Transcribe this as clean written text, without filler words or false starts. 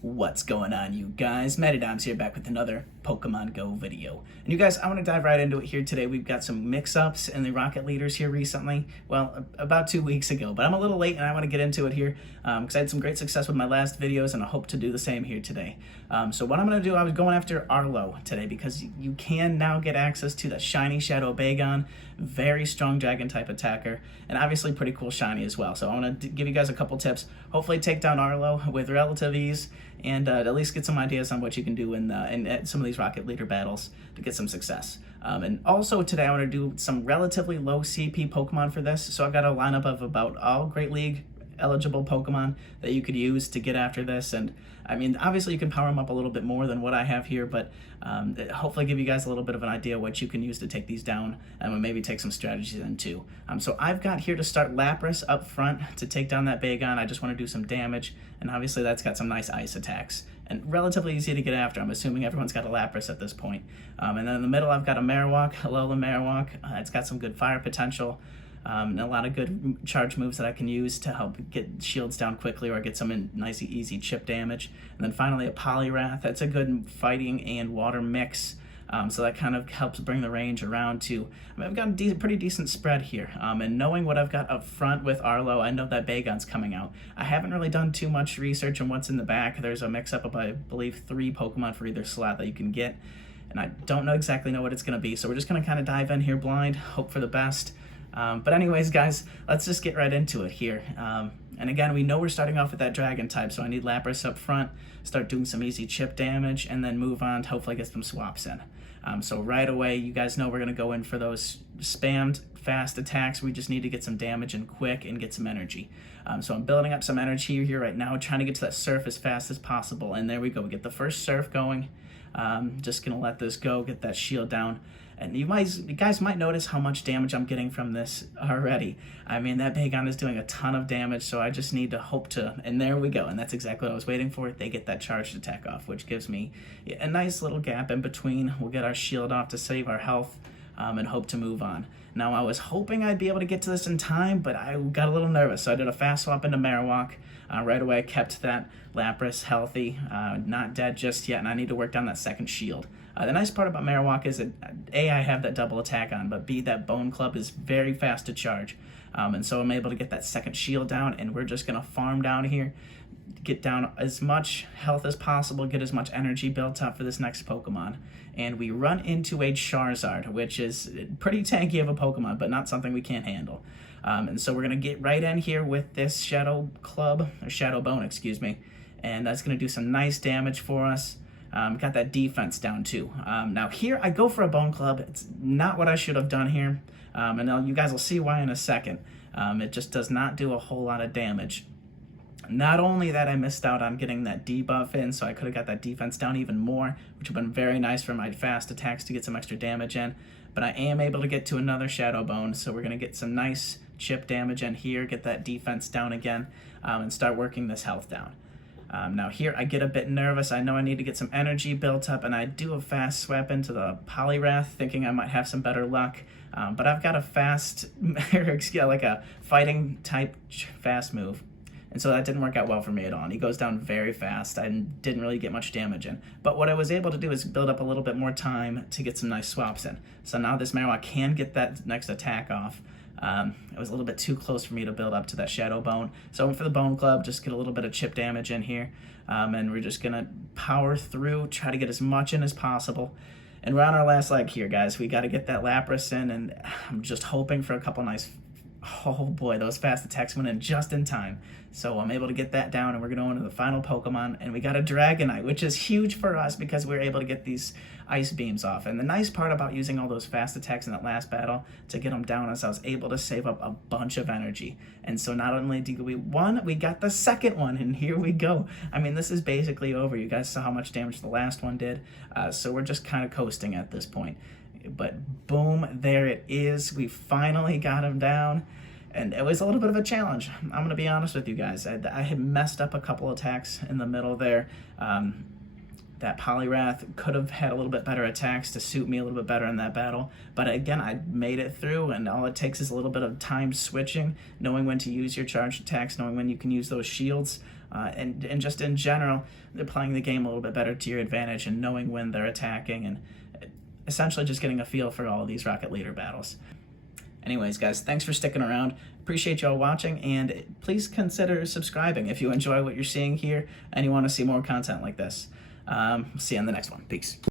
What's going on, you guys? Metadom's here, back with another Pokemon Go video. And you guys, I want to dive right into it here today. We've got some mix-ups in the Rocket Leaders here recently. Well, about 2 weeks ago, but I'm a little late and I want to get into it here because I had some great success with my last videos and I hope to do the same here today. So what I'm going to do, I was going after Arlo today because you can now get access to the shiny Shadow Bagon, very strong dragon type attacker, and obviously pretty cool shiny as well. So I want to give you guys a couple tips, hopefully take down Arlo with relative ease, and at least get some ideas on what you can do in some of these Rocket Leader battles to get some success. And also today I want to do some relatively low CP Pokemon for this, so I've got a lineup of about all Great League eligible Pokemon that you could use to get after this. And I mean, obviously you can power them up a little bit more than what I have here, but hopefully give you guys a little bit of an idea what you can use to take these down, and maybe take some strategies in too. So I've got here to start Lapras up front to take down that Bagon. I just want to do some damage, and obviously that's got some nice ice attacks and relatively easy to get after. I'm assuming everyone's got a Lapras at this point. And then in the middle I've got a Marowak, Alola Marowak. It's got some good fire potential. And a lot of good charge moves that I can use to help get shields down quickly or get some nice easy chip damage. And then finally a Poliwrath. That's a good fighting and water mix, so that kind of helps bring the range around too. I mean, I've got a pretty decent spread here, and knowing what I've got up front with Arlo, I know that Bagon's coming out. I haven't really done too much research on what's in the back. There's a mix-up of, I believe, 3 Pokemon for either slot that you can get, and I don't exactly know what it's going to be, so we're just going to kind of dive in here blind, hope for the best. But anyways, guys, let's just get right into it here. And again, we know we're starting off with that dragon type, so I need Lapras up front, start doing some easy chip damage, and then move on to hopefully get some swaps in. So right away, you guys know we're going to go in for those spammed fast attacks. We just need to get some damage in quick and get some energy. So I'm building up some energy here right now, trying to get to that surf as fast as possible. And there we go. We get the first surf going. Just going to let this go, get that shield down. And you guys might notice how much damage I'm getting from this already. I mean, that Bagon is doing a ton of damage, so I just need to hope to, and there we go, and that's exactly what I was waiting for. They get that charged attack off, which gives me a nice little gap in between. We'll get our shield off to save our health, and hope to move on. Now, I was hoping I'd be able to get to this in time, but I got a little nervous, so I did a fast swap into Marowak. Right away, I kept that Lapras healthy, not dead just yet, and I need to work down that second shield. The nice part about Marowak is that A, I have that double attack on, but B, that Bone Club is very fast to charge. And so I'm able to get that second shield down, and we're just going to farm down here, get down as much health as possible, get as much energy built up for this next Pokemon. And we run into a Charizard, which is pretty tanky of a Pokemon, but not something we can't handle. And so we're going to get right in here with this Shadow Club, or Shadow Bone, excuse me, and that's going to do some nice damage for us. Got that defense down too. Now here I go for a Bone Club. It's not what I should have done here, and you guys will see why in a second. It just does not do a whole lot of damage. Not only that, I missed out on getting that debuff in, so I could have got that defense down even more, which would have been very nice for my fast attacks to get some extra damage in. But I am able to get to another Shadow Bone, so we're going to get some nice chip damage in here, get that defense down again, and start working this health down. Now here I get a bit nervous. I know I need to get some energy built up, and I do a fast swap into the Poliwrath, thinking I might have some better luck. But I've got a fast, like a fighting type fast move. And so that didn't work out well for me at all. And he goes down very fast. I didn't really get much damage in. But what I was able to do is build up a little bit more time to get some nice swaps in. So now this Marowak can get that next attack off. It was a little bit too close for me to build up to that Shadow Bone. So I went for the Bone Club, just get a little bit of chip damage in here. And we're just going to power through, try to get as much in as possible. And we're on our last leg here, guys. We got to get that Lapras in, and I'm just hoping for a couple nice... Oh boy, those fast attacks went in just in time. So I'm able to get that down, and we're going to go into the final Pokemon, and we got a Dragonite, which is huge for us because we're able to get these ice beams off. And the nice part about using all those fast attacks in that last battle to get them down is I was able to save up a bunch of energy. And so not only did we won, we got the second one, and here we go. I mean, this is basically over. You guys saw how much damage the last one did, so we're just kind of coasting at this point. But boom, there it is. We finally got him down, and it was a little bit of a challenge. I'm going to be honest with you guys. I had messed up a couple attacks in the middle there. That Poliwrath could have had a little bit better attacks to suit me a little bit better in that battle. But again, I made it through, and all it takes is a little bit of time switching, knowing when to use your charged attacks, knowing when you can use those shields. and just in general, they're playing the game a little bit better to your advantage and knowing when they're attacking and essentially just getting a feel for all of these Rocket Leader battles. Anyways, guys, thanks for sticking around. Appreciate y'all watching, and please consider subscribing if you enjoy what you're seeing here and you want to see more content like this. See you on the next one. Peace.